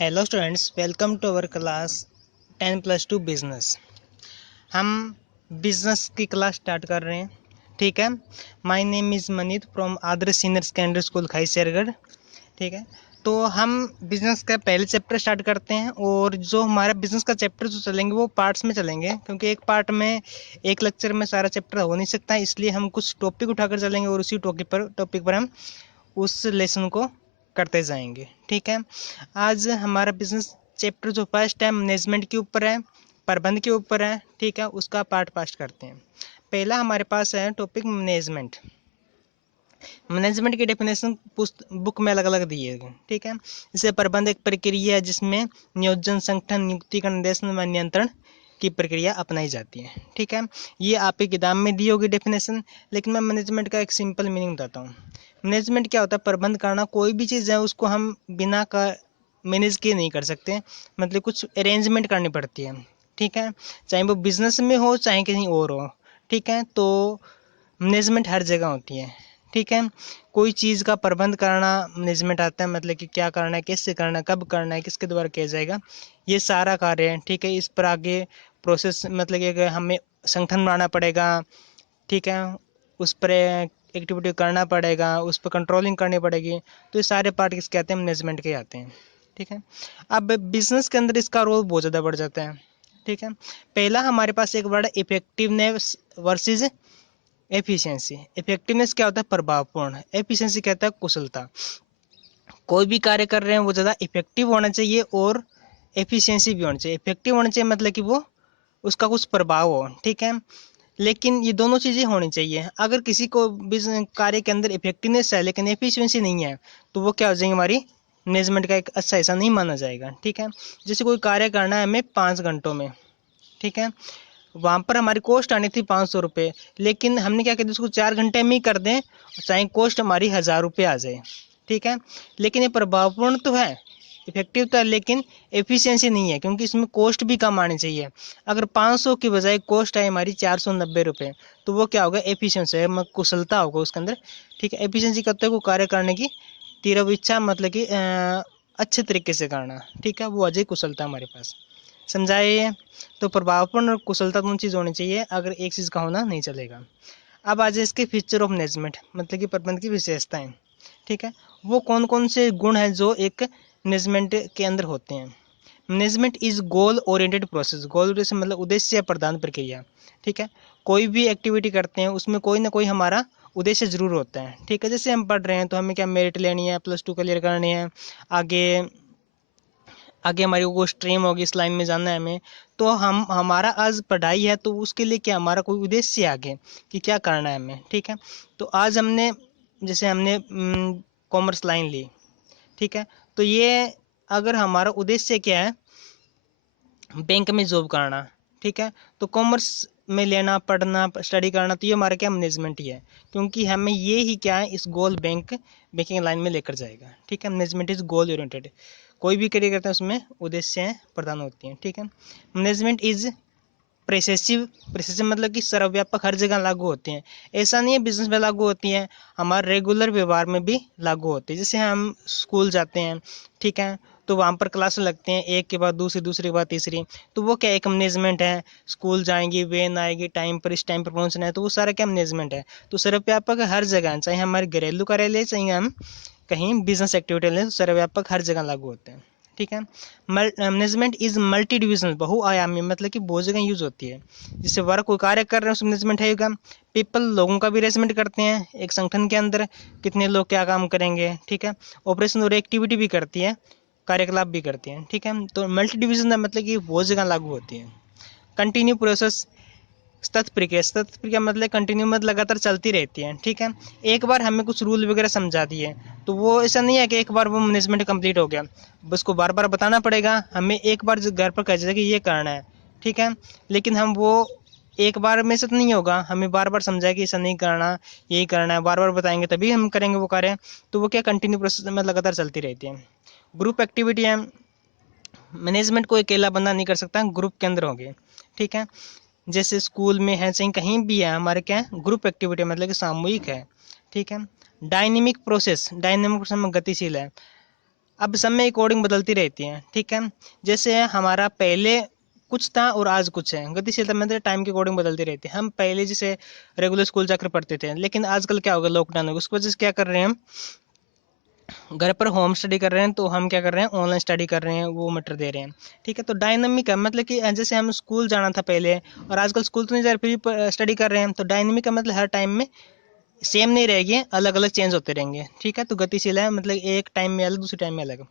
Hello students, welcome to our class 10+2 business. हम business की class start कर रहे हैं। ठीक है। My name is Maneet from Adarsh senior secondary school Khaisargarh. ठीक है। तो हम बिजनेस का पहले चैप्टर स्टार्ट करते हैं, और जो हमारा बिजनेस का चैप्टर जो चलेंगे वो पार्ट्स में चलेंगे, क्योंकि एक पार्ट में एक लेक्चर में सारा चैप्टर हो नहीं सकता। इसलिए हम कुछ टॉपिक उठाकर चलेंगे और उसी टॉपिक पर हम उस लेसन को करते जाएंगे। ठीक है। आज हमारा बिजनेस चैप्टर जो फर्स्ट है मैनेजमेंट के ऊपर है, प्रबंध के ऊपर है। ठीक है, उसका पार्ट पास्ट करते हैं। पहला हमारे पास है टॉपिक मैनेजमेंट। मैनेजमेंट की डेफिनेशन बुक में अलग अलग दी है। ठीक है। जैसे प्रबंध एक प्रक्रिया है जिसमें नियोजन, संगठन, नियुक्ति का निर्देशन व नियंत्रण की प्रक्रिया अपनाई जाती है। ठीक है। ये आपकी किताब में दी होगी डेफिनेशन, लेकिन मैं मैनेजमेंट का एक सिंपल मीनिंग बताता हूँ। मैनेजमेंट क्या होता है? प्रबंध करना। कोई भी चीज़ है उसको हम बिना का मैनेज किए नहीं कर सकते, मतलब कुछ अरेंजमेंट करनी पड़ती है। ठीक है। चाहे वो बिजनेस में हो चाहे कहीं और हो। ठीक है। तो मैनेजमेंट हर जगह होती है। ठीक है। कोई चीज़ का प्रबंध करना मैनेजमेंट आता है, मतलब कि क्या करना है, कैसे करना है, कब करना है, किसके द्वारा किया जाएगा, ये सारा कार्य है। ठीक है। इस पर आगे प्रोसेस, मतलब कि हमें संगठन बनाना पड़ेगा। ठीक है। उस पर एक्टिविटी करना पड़ेगा, उस पर कंट्रोलिंग करनी पड़ेगी। तो ये सारे पार्ट किसके आते हैं? मैनेजमेंट के आते हैं। ठीक है। अब बिजनेस के अंदर इसका रोल बहुत ज़्यादा बढ़ जाता है। ठीक है। पहला हमारे पास एक word effectiveness versus efficiency. Effectiveness क्या होता है? प्रभावपूर्ण। एफिशिएंसी कहता है कुशलता। कोई भी कार्य कर रहे हैं वो ज़्यादा इफेक्टिव होना चाहिए और एफिशिएंसी भी होनी चाहिए। इफेक्टिव होना चाहिए मतलब कि वो उसका कुछ प्रभाव हो। ठीक है। लेकिन ये दोनों चीज़ें होनी चाहिए। अगर किसी को बिजनेस कार्य के अंदर इफेक्टिवनेस है लेकिन एफिशिएंसी नहीं है, तो वो क्या हो जाएगी? हमारी मैनेजमेंट का एक अच्छा हिस्सा नहीं माना जाएगा। ठीक है। जैसे कोई कार्य करना है हमें 5 घंटों में। ठीक है। वहाँ पर हमारी कॉस्ट आनी थी 500 रुपये, लेकिन हमने क्या किया, उसको 4 घंटे में ही कर दें, चाहे कॉस्ट हमारी 1000 रुपये आ जाए। ठीक है। लेकिन ये प्रभावपूर्ण तो है, इफेक्टिव तो है, लेकिन एफिशिएंसी नहीं है, क्योंकि इसमें कॉस्ट भी कम आनी चाहिए। अगर 500 की बजाय कॉस्ट है हमारी 490 रुपये, तो वो क्या होगा? एफिशिएंसी है, कुशलता होगा उसके अंदर। ठीक है। एफिशिएंसी कब तक? वो कार्य करने की तीव्र इच्छा, मतलब कि अच्छे तरीके से करना। ठीक है। वो अजय कुशलता हमारे पास समझाए। तो प्रभावपूर्ण और कुशलता दोनों चीज़ होनी चाहिए, अगर एक चीज़ का होना नहीं चलेगा। अब आ जाए इसके फीचर ऑफ मैनेजमेंट, मतलब कि प्रबंध की विशेषताएं। ठीक है। वो कौन कौन से गुण हैं जो एक मैनेजमेंट के अंदर होते हैं? Management is goal oriented process. Goal oriented मतलब उद्देश्य या प्रदान प्रक्रिया। ठीक है। कोई भी एक्टिविटी करते हैं उसमें कोई ना कोई हमारा उद्देश्य जरूर होता है। ठीक है। जैसे हम पढ़ रहे हैं तो हमें क्या मेरिट लेनी है, +2 क्लियर करनी है, आगे आगे हमारी वो स्ट्रीम होगी, इस लाइन में जाना है हमें। तो हम हमारा आज पढ़ाई है, तो उसके लिए क्या हमारा कोई उद्देश्य है आगे कि क्या करना है हमें। ठीक है। तो आज हमने जैसे हमने कॉमर्स लाइन ली। ठीक है। तो ये अगर हमारा उद्देश्य क्या है, बैंक में जॉब करना। ठीक है। तो कॉमर्स में लेना, पढ़ना, स्टडी करना, तो ये हमारा क्या मैनेजमेंट ही है, क्योंकि हमें ये ही क्या है इस गोल बैंकिंग लाइन में लेकर जाएगा। ठीक है। Management is goal oriented. कोई भी करियर करते हैं उसमें उद्देश्य प्रदान होती हैं। ठीक है। Management is प्रेसेसिव। प्रेसेसिव मतलब कि सर्वव्यापक, हर जगह लागू होती हैं। ऐसा नहीं है बिजनेस में लागू होती हैं, हमारे रेगुलर व्यवहार में भी लागू होती है। जैसे हम स्कूल जाते हैं, ठीक है, तो वहाँ पर क्लास लगते हैं, एक के बाद दूसरी, दूसरी के बाद तीसरी, तो वो क्या एक मैनेजमेंट है। स्कूल जाएंगी, वैन आएगी, टाइम पर इस टाइम पर पहुँचना है, तो वो सारा क्या मैनेजमेंट है। तो सर्वव्यापक हर जगह, चाहे हमारे घरेलू कार्यालय, चाहे हम कहीं बिजनेस एक्टिविटी लें, तो सर्वव्यापक हर जगह लागू होते हैं। ठीक है। मैनेजमेंट इज मल्टी डिविजनल, बहुआयामी, मतलब कि बहुत जगह यूज होती है। जैसे वर्क कोई कार्य कर रहे हैं उसमें मैनेजमेंट है। पीपल, लोगों का भी मैनेजमेंट करते हैं एक संगठन के अंदर, कितने लोग क्या काम करेंगे। ठीक है। ऑपरेशन और एक्टिविटी भी करती है, कार्यकलाप भी करती है। ठीक है। तो मल्टी डिविजन मतलब कि बहुत जगह लागू होती है। कंटिन्यू प्रोसेस, सतत प्रक्रिया। सतत प्रक्रिया मतलब कंटिन्यू, मतलब लगातार चलती रहती है। ठीक है। एक बार हमें कुछ रूल वगैरह समझा दिए, तो वो ऐसा नहीं है कि एक बार वो मैनेजमेंट कंप्लीट हो गया, उसको बार बार बताना पड़ेगा। हमें एक बार जो घर पर कह जाए कि ये करना है, ठीक है, लेकिन हम वो एक बार में से तो नहीं होगा, हमें बार बार समझाए कि ऐसा नहीं करना, यही करना है, बार बार बताएंगे तभी हम करेंगे वो कार्य। तो वो क्या कंटिन्यू प्रोसेस में लगातार चलती रहती है। ग्रुप एक्टिविटी है। मैनेजमेंट को अकेला बंदा नहीं कर सकता, ग्रुप के अंदर होंगे। ठीक है। जैसे स्कूल में है, चाहे कहीं भी है, हमारे क्या है ग्रुप एक्टिविटी, मतलब कि सामूहिक है। ठीक है। डायनेमिक प्रोसेस, डायनेमिक प्रोसेस में गतिशील है। अब समय कोडिंग बदलती रहती है, ठीक है। जैसे हमारा पहले कुछ था और आज कुछ है, गतिशीलता मतलब टाइम की कोडिंग बदलती रहती है। हम पहले जैसे रेगुलर स्कूल जाकर पढ़ते थे, लेकिन आजकल क्या होगा, लॉकडाउन होगा, उसकी वजह से क्या कर रहे हैं हम, घर पर होम स्टडी कर रहे हैं, तो हम क्या कर रहे हैं, ऑनलाइन स्टडी कर रहे हैं, वो मैटर दे रहे हैं, ठीक है। तो डायनामिक है, मतलब कि जैसे हम स्कूल जाना था पहले और आजकल स्कूल तो नहीं जा रहे, फिर भी स्टडी कर रहे हैं। तो डायनामिक का मतलब हर टाइम में सेम नहीं रहेगी, अलग अलग चेंज होते रहेंगे, ठीक है। तो गतिशील है मतलब एक टाइम में अलग, दूसरे टाइम में अलग।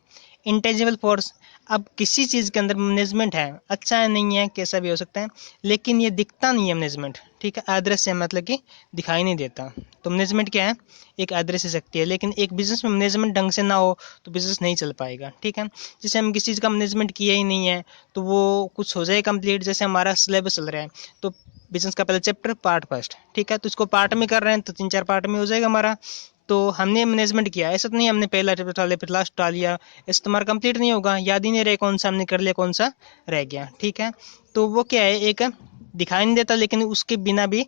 इंटेंजिबल फोर्स, अब किसी चीज़ के अंदर मैनेजमेंट है, अच्छा है नहीं है कैसा भी हो सकता है, लेकिन ये दिखता नहीं है मैनेजमेंट, ठीक है। अदृश्य मतलब कि दिखाई नहीं देता। तो मैनेजमेंट क्या है, एक अदृश्य शक्ति है। लेकिन एक बिजनेस में मैनेजमेंट ढंग से ना हो तो बिजनेस नहीं चल पाएगा, ठीक है। जैसे हम किसी चीज़ का मैनेजमेंट किया ही नहीं है तो वो कुछ हो जाए कंप्लीट, जैसे हमारा सिलेबस चल रहा है तो बिजनेस का पहला चैप्टर पार्ट फर्स्ट, ठीक है। तो इसको पार्ट में कर रहे हैं तो 3-4 पार्ट में हो जाएगा हमारा। तो हमने मैनेजमेंट किया, ऐसा तो नहीं हमने पहला चैप्टर उठा लिया फिर लास्ट उठा लिया, इससे तुम्हारा कंप्लीट नहीं होगा, याद ही नहीं रहे कौन सा हमने कर लिया कौन सा रह गया, ठीक है। तो वो क्या है, एक दिखाई नहीं देता, लेकिन उसके बिना भी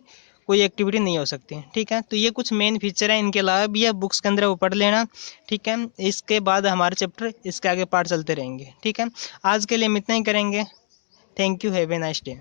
कोई एक्टिविटी नहीं हो सकती, ठीक है। तो ये कुछ मेन फीचर है, इनके अलावा भी है बुक्स के अंदर वो पढ़ लेना, ठीक है। इसके बाद हमारे चैप्टर इसके आगे पार्ट चलते रहेंगे, ठीक है। आज के लिए हम इतना ही करेंगे। Thank you, have a nice day.